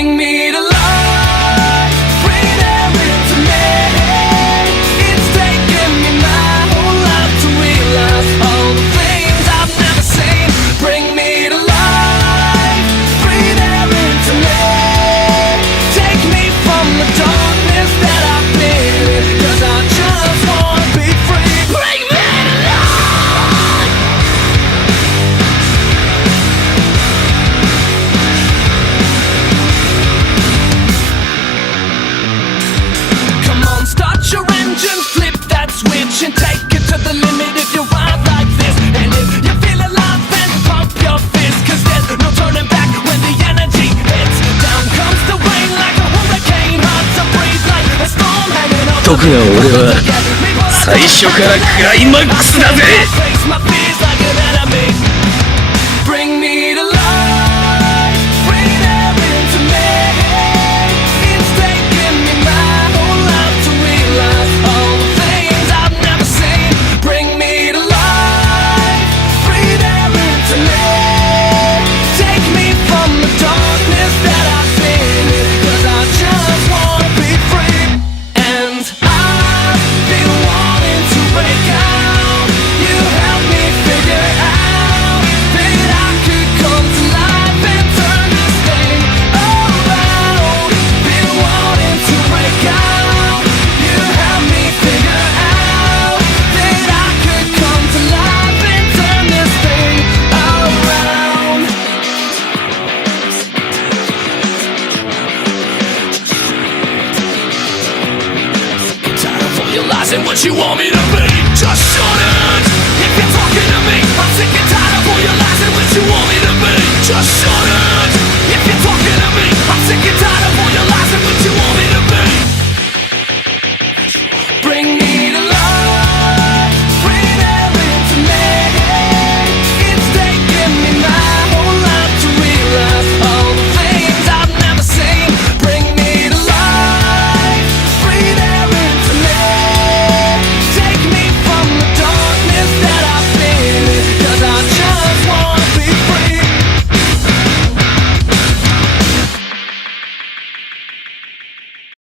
Bring me to life, breathe air into me. It's taken me my whole life to realize all the things I've never seen. Bring me to life, breathe air into me. Take me from the darkness that I've been in, 'cause I just wanna be free. Bring me to life. Come on, start your engine, flip that switch and take it to the limit if you ride like this. And if you feel alive, then pump your fist, 'cause there's no turning back when the energy hits. Down comes the rain like a hurricane, hard to breathe like a storm hanging over. 徳川俺は最初からクライマックスだぜ。 Face my fears like an enemy. Bring me to life, breathe air into me. It's taken me my whole life to realize all the things I've never seen. Bring me to life, breathe air into me. Take me from the darkness that I've been in, 'cause I just wanna be free. And I've been wanting to break out. You helped me figure out that I could come to life and turn this thing around. Been wanting to break out. You helped me figure out that I could come to life and turn this thing around. Tired of all your lies and what you want me to be. Just shut it. If you're talking to me, I'm sick and tired of all your lies and what you want me to be. Just shut it.